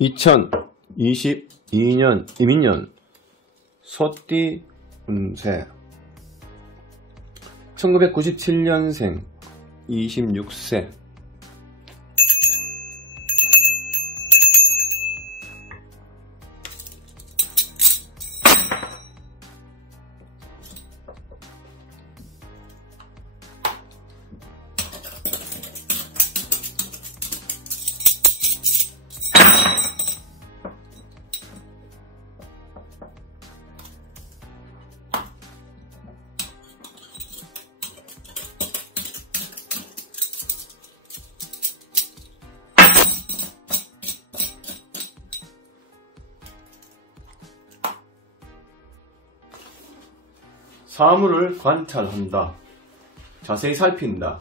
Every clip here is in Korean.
2022년 이민년 소띠 운세 1997년생 26세 사물을 관찰한다. 자세히 살핀다.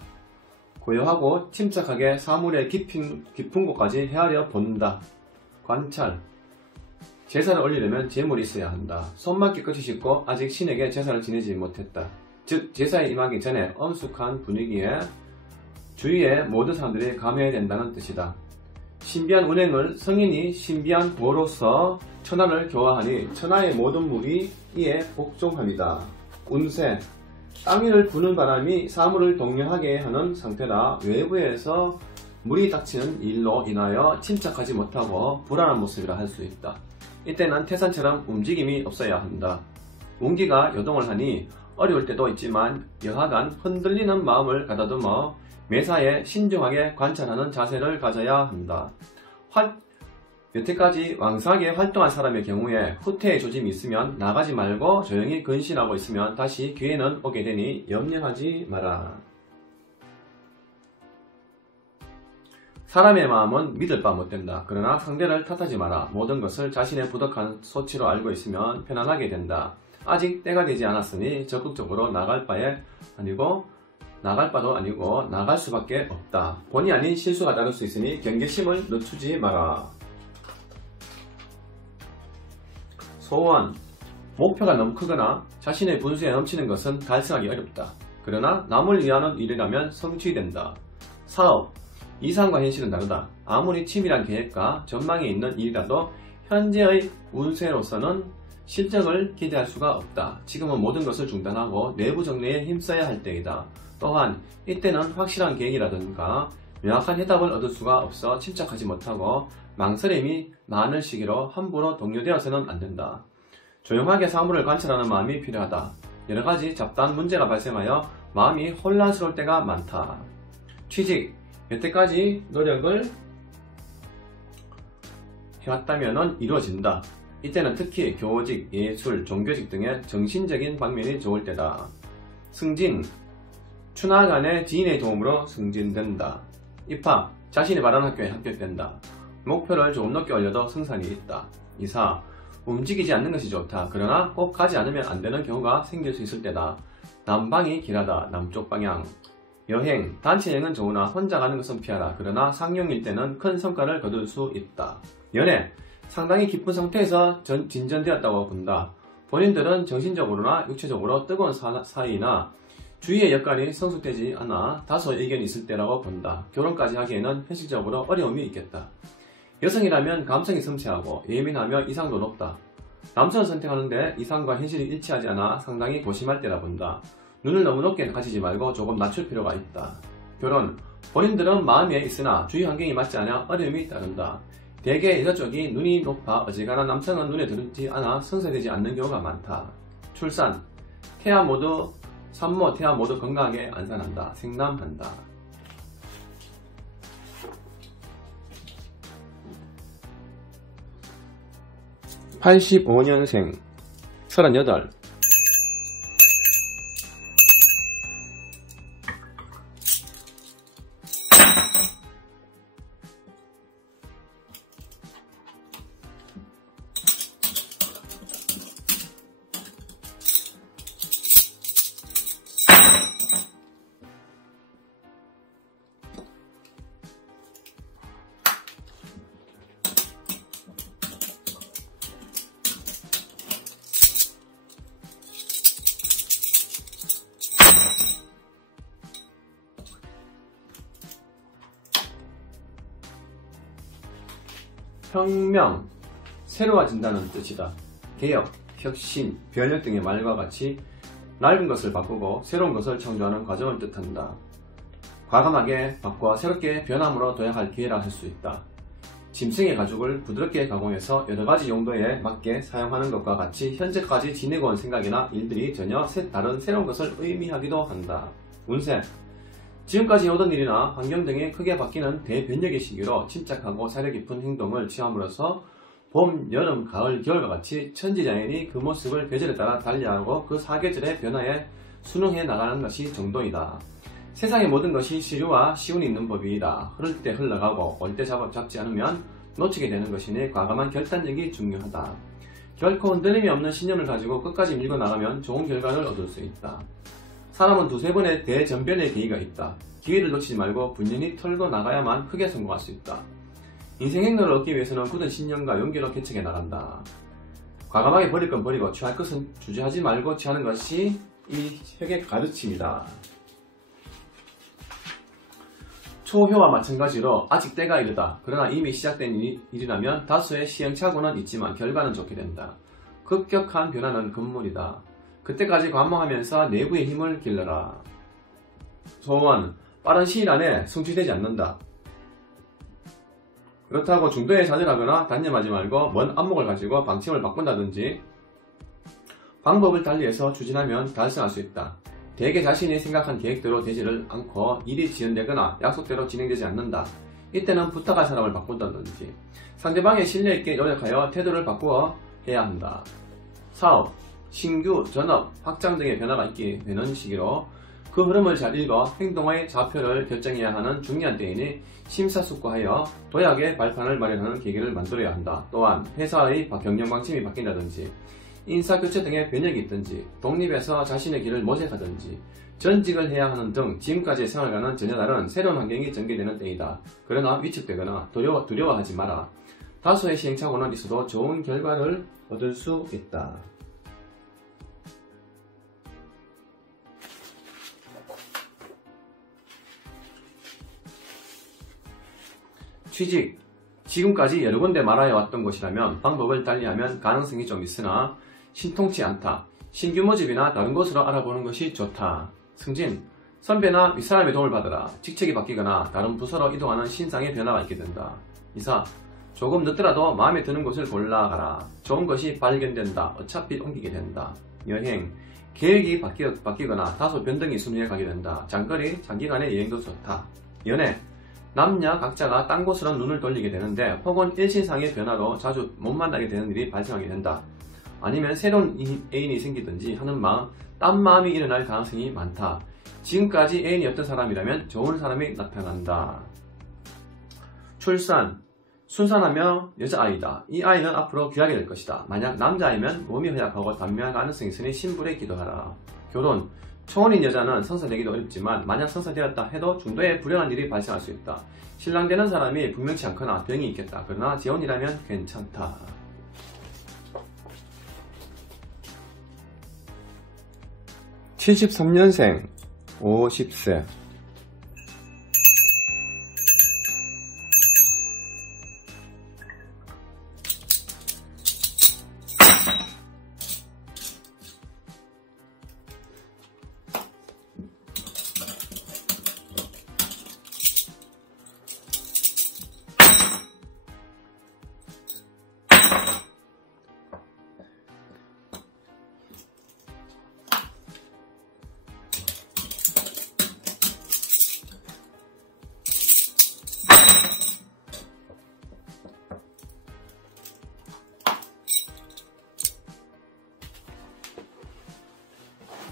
고요하고 침착하게 사물의 깊은 곳까지 헤아려 본다. 관찰. 제사를 올리려면 제물이 있어야 한다. 손만 깨끗이 씻고 아직 신에게 제사를 지내지 못했다. 즉 제사에 임하기 전에 엄숙한 분위기에 주위의 모든 사람들이 감해야 된다는 뜻이다. 신비한 운행을 성인이 신비한 도로서 천하를 교화하니 천하의 모든 물이 이에 복종합니다. 운세. 땅 위를 부는 바람이 사물을 동요하게 하는 상태라 외부에서 물이 닥치는 일로 인하여 침착하지 못하고 불안한 모습이라 할 수 있다. 이때는 태산처럼 움직임이 없어야 한다. 운기가 요동을 하니 어려울 때도 있지만 여하간 흔들리는 마음을 가다듬어 매사에 신중하게 관찰하는 자세를 가져야 한다. 여태까지 왕성하게 활동한 사람의 경우에 후퇴의 조짐이 있으면 나가지 말고 조용히 근신하고 있으면 다시 기회는 오게 되니 염려하지 마라. 사람의 마음은 믿을 바 못된다. 그러나 상대를 탓하지 마라. 모든 것을 자신의 부덕한 소치로 알고 있으면 편안하게 된다. 아직 때가 되지 않았으니 적극적으로 나갈 바도 아니고 나갈 수밖에 없다. 본의 아닌 실수가 따를 수 있으니 경계심을 늦추지 마라. 소원. 목표가 너무 크거나 자신의 분수에 넘치는 것은 달성하기 어렵다. 그러나 남을 위하는 일이라면 성취된다. 사업. 이상과 현실은 다르다. 아무리 치밀한 계획과 전망이 있는 일이라도 현재의 운세로서는 실적을 기대할 수가 없다. 지금은 모든 것을 중단하고 내부 정리에 힘써야 할 때이다. 또한 이때는 확실한 계획이라든가 명확한 해답을 얻을 수가 없어 침착하지 못하고 망설임이 많은 시기로 함부로 동요되어서는 안 된다. 조용하게 사물을 관찰하는 마음이 필요하다. 여러가지 잡다한 문제가 발생하여 마음이 혼란스러울 때가 많다. 취직. 여태까지 노력을 해왔다면 이루어진다. 이때는 특히 교직, 예술, 종교직 등의 정신적인 방면이 좋을 때다. 승진. 추나 간의 지인의 도움으로 승진된다. 입학. 자신이 바라는 학교에 합격된다. 목표를 조금 높게 올려도 승산이 있다. 이사. 움직이지 않는 것이 좋다. 그러나 꼭 가지 않으면 안 되는 경우가 생길 수 있을 때다. 남방이 길하다. 남쪽 방향. 여행. 단체 여행은 좋으나 혼자 가는 것은 피하라. 그러나 상용일 때는 큰 성과를 거둘 수 있다. 연애. 상당히 깊은 상태에서 진전되었다고 본다. 본인들은 정신적으로나 육체적으로 뜨거운 사이나 주위의 여건이 성숙되지 않아 다소 의견이 있을 때라고 본다. 결혼까지 하기에는 현실적으로 어려움이 있겠다. 여성이라면 감성이 섬세하고 예민하며 이상도 높다. 남성을 선택하는데 이상과 현실이 일치하지 않아 상당히 고심할 때라 본다. 눈을 너무 높게 가지지 말고 조금 낮출 필요가 있다. 결혼. 본인들은 마음에 있으나 주위 환경이 맞지 않아 어려움이 따른다. 대개 여자 쪽이 눈이 높아 어지간한 남성은 눈에 들지 않아 성사되지 않는 경우가 많다. 출산. 산모, 태아 모두 건강하게 안산한다. 생남한다. 85년생 38. 혁명, 새로워진다는 뜻이다. 개혁, 혁신, 변혁 등의 말과 같이 낡은 것을 바꾸고 새로운 것을 창조하는 과정을 뜻한다. 과감하게 바꿔 새롭게 변함으로 도약할 기회라 할 수 있다. 짐승의 가죽을 부드럽게 가공해서 여러가지 용도에 맞게 사용하는 것과 같이 현재까지 지내고 온 생각이나 일들이 전혀 다른 새로운 것을 의미하기도 한다. 운세, 지금까지 해오던 일이나 환경 등이 크게 바뀌는 대변혁의 시기로 침착하고 사려 깊은 행동을 취함으로써 봄, 여름, 가을, 겨울과 같이 천지자연이 그 모습을 계절에 따라 달리하고 그 사계절의 변화에 순응해 나가는 것이 정도이다. 세상의 모든 것이 시류와 시운이 있는 법이다. 흐를 때 흘러가고 올 때 잡지 않으면 놓치게 되는 것이니 과감한 결단력이 중요하다. 결코 흔들림이 없는 신념을 가지고 끝까지 밀고 나가면 좋은 결과를 얻을 수 있다. 사람은 두세 번의 대전변의 계기가 있다. 기회를 놓치지 말고 분연히 털고 나가야만 크게 성공할 수 있다. 인생 행로를 얻기 위해서는 굳은 신념과 용기로 개척해 나간다. 과감하게 버릴 건 버리고 취할 것은 주저하지 말고 취하는 것이 이 책의 가르침이다. 초효와 마찬가지로 아직 때가 이르다. 그러나 이미 시작된 일이라면 다수의 시행착오는 있지만 결과는 좋게 된다. 급격한 변화는 금물이다. 그때까지 관망하면서 내부의 힘을 길러라. 소원, 빠른 시일 안에 성취되지 않는다. 그렇다고 중도에 좌절하거나 단념하지 말고 먼 안목을 가지고 방침을 바꾼다든지 방법을 달리해서 추진하면 달성할 수 있다. 대개 자신이 생각한 계획대로 되지를 않고 일이 지연되거나 약속대로 진행되지 않는다. 이때는 부탁할 사람을 바꾼다든지 상대방의 신뢰있게 노력하여 태도를 바꾸어 해야 한다. 사업, 신규, 전업, 확장 등의 변화가 있게 되는 시기로 그 흐름을 잘 읽어 행동의 좌표를 결정해야 하는 중요한 때이니 심사숙고하여 도약의 발판을 마련하는 계기를 만들어야 한다. 또한 회사의 경영 방침이 바뀐다든지 인사교체 등의 변혁이 있든지 독립해서 자신의 길을 모색하든지 전직을 해야 하는 등 지금까지의 생활과는 전혀 다른 새로운 환경이 전개되는 때이다. 그러나 위축되거나 두려워하지 마라. 다소의 시행착오는 있어도 좋은 결과를 얻을 수 있다. 취직, 지금까지 여러 군데 말하여왔던 곳이라면 방법을 달리하면 가능성이 좀 있으나 신통치 않다. 신규 모집이나 다른 곳으로 알아보는 것이 좋다. 승진, 선배나 윗사람의 도움을 받으라. 직책이 바뀌거나 다른 부서로 이동하는 신상의 변화가 있게 된다. 이사, 조금 늦더라도 마음에 드는 곳을 골라가라. 좋은 것이 발견된다. 어차피 옮기게 된다. 여행, 계획이 바뀌거나 다소 변동이 있은 후에 가게 된다. 장거리, 장기간의 여행도 좋다. 연애, 남녀 각자가 딴 곳으로 눈을 돌리게 되는데 혹은 일신상의 변화로 자주 못 만나게 되는 일이 발생하게 된다. 아니면 새로운 애인이 생기든지 하는 딴 마음이 일어날 가능성이 많다. 지금까지 애인이었던 사람이라면 좋은 사람이 나타난다. 출산, 순산하며 여자아이다. 이 아이는 앞으로 귀하게 될 것이다. 만약 남자아이면 몸이 허약하고 단명할 가능성이 있으니 신불에 기도하라. 결혼, 초혼인 여자는 성사되기도 어렵지만 만약 성사되었다 해도 중도에 불행한 일이 발생할 수 있다. 신랑되는 사람이 분명치 않거나 병이 있겠다. 그러나 재혼이라면 괜찮다. 73년생 50세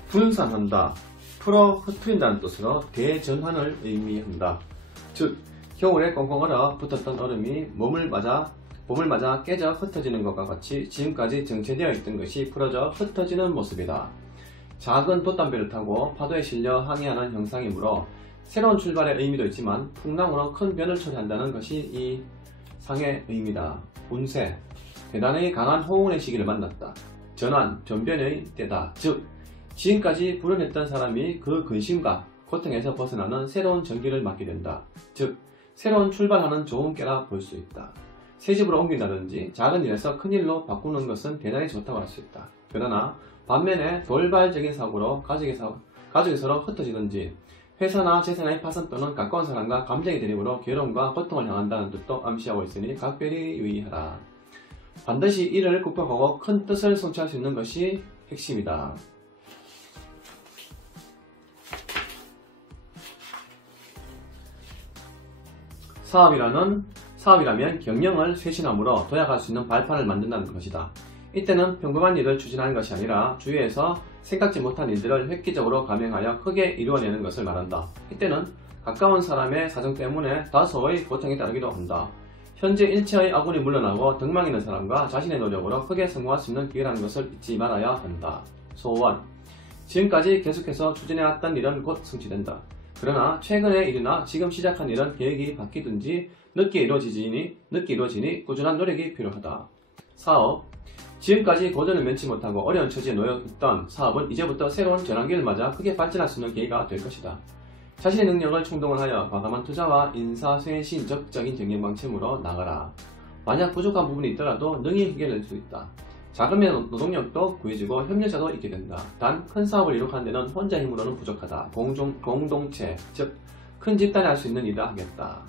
분산한다. 풀어 흩트린다는 뜻으로 대전환을 의미한다. 즉 겨울에 꽁꽁 얼어 붙었던 얼음이 봄을 맞아 깨져 흩어지는 것과 같이 지금까지 정체되어 있던 것이 풀어져 흩어지는 모습이다. 작은 돛담배를 타고 파도에 실려 항해하는 형상이므로 새로운 출발의 의미도 있지만 풍랑으로 큰 변을 초래한다는 것이 이 상의 의미다. 운세, 대단히 강한 호응의 시기를 만났다. 전환, 전변의 때다. 즉 지금까지 불안했던 사람이 그 근심과 고통에서 벗어나는 새로운 전기를 맞게 된다. 즉 새로운 출발하는 좋은 깨라 볼 수 있다. 새 집으로 옮긴다든지 작은 일에서 큰 일로 바꾸는 것은 대단히 좋다고 할 수 있다. 그러나 반면에 돌발적인 사고로 가족이 서로 흩어지든지 회사나 재산의 파산 또는 가까운 사람과 감정의 대립으로 괴로움과 고통을 당한다는 뜻도 암시하고 있으니 각별히 유의하라. 반드시 이를 극복하고 큰 뜻을 성취할 수 있는 것이 핵심이다. 사업이라면 경영을 쇄신함으로 도약할 수 있는 발판을 만든다는 것이다. 이때는 평범한 일을 추진하는 것이 아니라 주위에서 생각지 못한 일들을 획기적으로 감행하여 크게 이루어내는 것을 말한다. 이때는 가까운 사람의 사정 때문에 다소의 고통이 따르기도 한다. 현재 일체의 아군이 물러나고 덕망 있는 사람과 자신의 노력으로 크게 성공할 수 있는 기회라는 것을 잊지 말아야 한다. 소원. 지금까지 계속해서 추진해왔던 일은 곧 성취된다. 그러나 최근의 일이나 지금 시작한 일은 계획이 바뀌든지 늦게 이루어지니 꾸준한 노력이 필요하다. 사업. 지금까지 고전을 면치 못하고 어려운 처지에 놓여있던 사업은 이제부터 새로운 전환기를 맞아 크게 발전할 수 있는 계기가 될 것이다. 자신의 능력을 총동원 하여 과감한 투자와 인사쇄신 적극적인 경영 방침으로 나가라. 만약 부족한 부분이 있더라도 능히 해결될 수 있다. 작으면 노동력도 구해지고 협력자도 있게 된다. 단 큰 사업을 이룩하는 데는 혼자 힘으로는 부족하다. 공동체, 즉 큰 집단이 할 수 있는 일을 하겠다.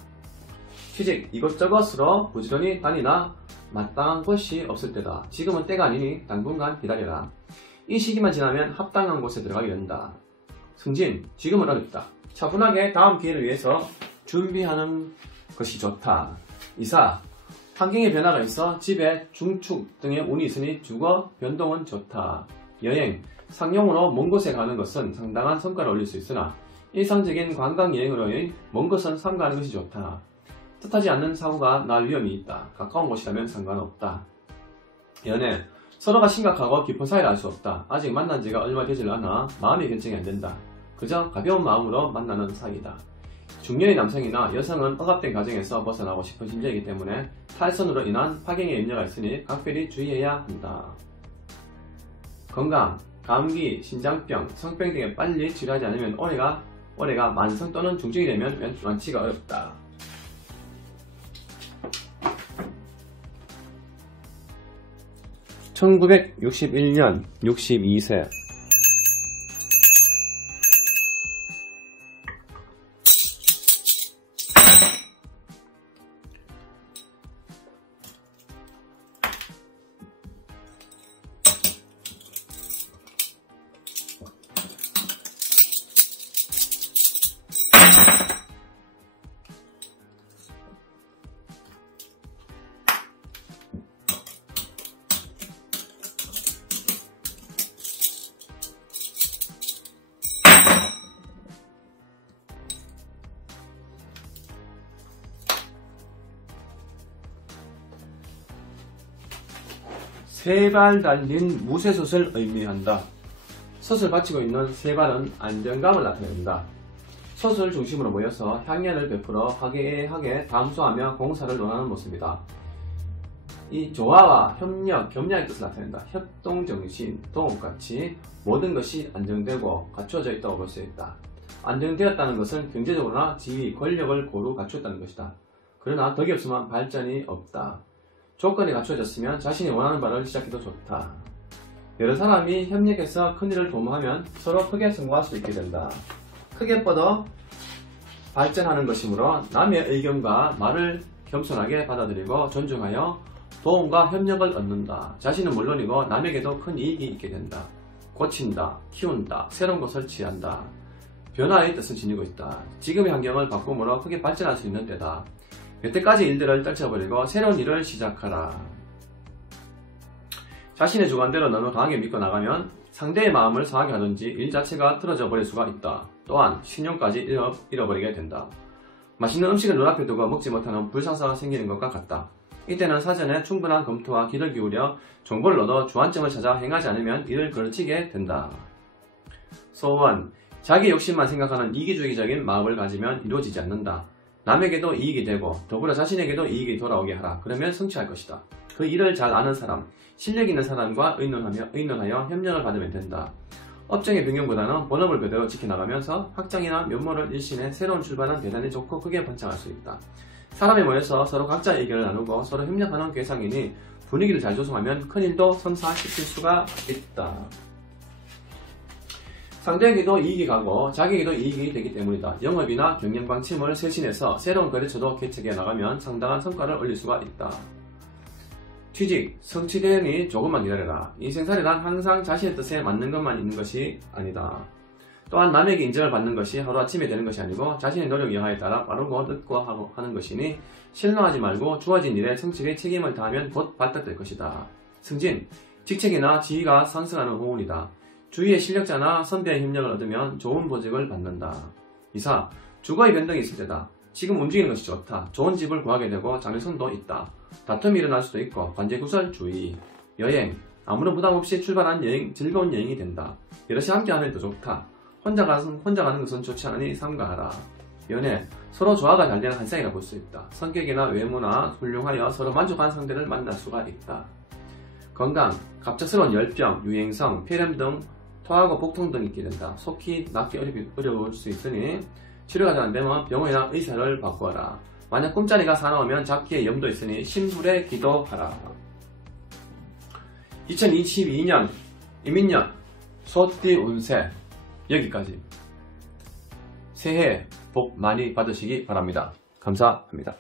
취직. 이것저것으로 부지런히 다니나 마땅한 곳이 없을 때다. 지금은 때가 아니니 당분간 기다려라. 이 시기만 지나면 합당한 곳에 들어가게 된다. 승진. 지금은 어렵다. 차분하게 다음 기회를 위해서 준비하는 것이 좋다. 이사. 환경의 변화가 있어 집에 중축 등의 운이 있으니 주거 변동은 좋다. 여행. 상용으로 먼 곳에 가는 것은 상당한 성과를 올릴 수 있으나 일상적인 관광 여행으로의 먼 곳은 삼가하는 것이 좋다. 뜻하지 않는 사고가 날 위험이 있다. 가까운 곳이라면 상관없다. 연애. 서로가 심각하고 깊은 사이를 알 수 없다. 아직 만난 지가 얼마 되질 않아 마음의 결정이 안 된다. 그저 가벼운 마음으로 만나는 사이다. 중년의 남성이나 여성은 억압된 가정에서 벗어나고 싶은 심정이기 때문에 탈선으로 인한 파경의 염려가 있으니 각별히 주의해야 한다. 건강. 감기, 신장병, 성병 등에 빨리 치료하지 않으면 올해가 만성 또는 중증이 되면 완치가 어렵다. (1961년) 62세. 세 발 달린 무쇠솥을 의미한다. 솥을 받치고 있는 세 발은 안정감을 나타낸다. 솥을 중심으로 모여서 향연을 베풀어 화기애애하게 담소하며 공사를 논하는 모습이다. 이 조화와 협력, 겸양의 뜻을 나타낸다. 협동정신, 동업같이 모든 것이 안정되고 갖추어져 있다고 볼 수 있다. 안정되었다는 것은 경제적으로나 지위, 권력을 고루 갖추었다는 것이다. 그러나 덕이 없으면 발전이 없다. 조건이 갖추어졌으면 자신이 원하는 바를 시작해도 좋다. 여러 사람이 협력해서 큰일을 도모하면 서로 크게 성공할 수 있게 된다. 크게 뻗어 발전하는 것이므로 남의 의견과 말을 겸손하게 받아들이고 존중하여 도움과 협력을 얻는다. 자신은 물론이고 남에게도 큰 이익이 있게 된다. 고친다, 키운다, 새로운 것을 취한다. 변화의 뜻을 지니고 있다. 지금의 환경을 바꿈으로 크게 발전할 수 있는 때다. 여태까지 일들을 떨쳐버리고 새로운 일을 시작하라. 자신의 주관대로 너무 강하게 믿고 나가면 상대의 마음을 상하게 하든지 일 자체가 틀어져 버릴 수가 있다. 또한 신용까지 잃어버리게 된다. 맛있는 음식을 눈앞에 두고 먹지 못하는 불상사가 생기는 것과 같다. 이때는 사전에 충분한 검토와 귀를 기울여 정보를 얻어 주안점을 찾아 행하지 않으면 이를 걸치게 된다. 소원. 자기 욕심만 생각하는 이기주의적인 마음을 가지면 이루어지지 않는다. 남에게도 이익이 되고 더불어 자신에게도 이익이 돌아오게 하라. 그러면 성취할 것이다. 그 일을 잘 아는 사람, 실력 있는 사람과 의논하여 협력을 받으면 된다. 업종의 변경보다는 본업을 그대로 지켜나가면서 확장이나 면모를 일신해 새로운 출발은 대단히 좋고 크게 번창할 수 있다. 사람이 모여서 서로 각자의 의견을 나누고 서로 협력하는 궤상이니 분위기를 잘 조성하면 큰일도 성사시킬 수가 있다. 상대에게도 이익이 가고 자기에게도 이익이 되기 때문이다. 영업이나 경영 방침을 쇄신해서 새로운 거래처도 개척해 나가면 상당한 성과를 올릴 수가 있다. 취직, 성취되니 조금만 기다려라. 인생살이란 항상 자신의 뜻에 맞는 것만 있는 것이 아니다. 또한 남에게 인정을 받는 것이 하루아침에 되는 것이 아니고 자신의 노력 여하에 따라 빠르고 늦고 하는 것이니 실망하지 말고 주어진 일에 성실히 책임을 다하면 곧 발달될 것이다. 승진, 직책이나 지위가 상승하는 호운이다. 주위의 실력자나 선배의 협력을 얻으면 좋은 보직을 받는다. 이사, 주거의 변동이 있을 때다. 지금 움직이는 것이 좋다. 좋은 집을 구하게 되고 장래선도 있다. 다툼이 일어날 수도 있고 관제구설 주의. 여행, 아무런 부담 없이 출발한 여행, 즐거운 여행이 된다. 여럿이 함께하면 더 좋다. 혼자 가는 것은 좋지 않으니 삼가하라. 연애, 서로 조화가 잘 되는 한 쌍이라 볼 수 있다. 성격이나 외모나 훌륭하여 서로 만족하는 상대를 만날 수가 있다. 건강, 갑작스러운 열병, 유행성, 폐렴 등 토하고 복통 등이 있게 된다. 속히 낫기 어려울 수 있으니 치료가 잘 안되면 병원이나 의사를 바꾸어라. 만약 꿈자리가 사나우면 잡기에 염도 있으니 신불에 기도하라. 2022년 이민년 소띠 운세 여기까지. 새해 복 많이 받으시기 바랍니다. 감사합니다.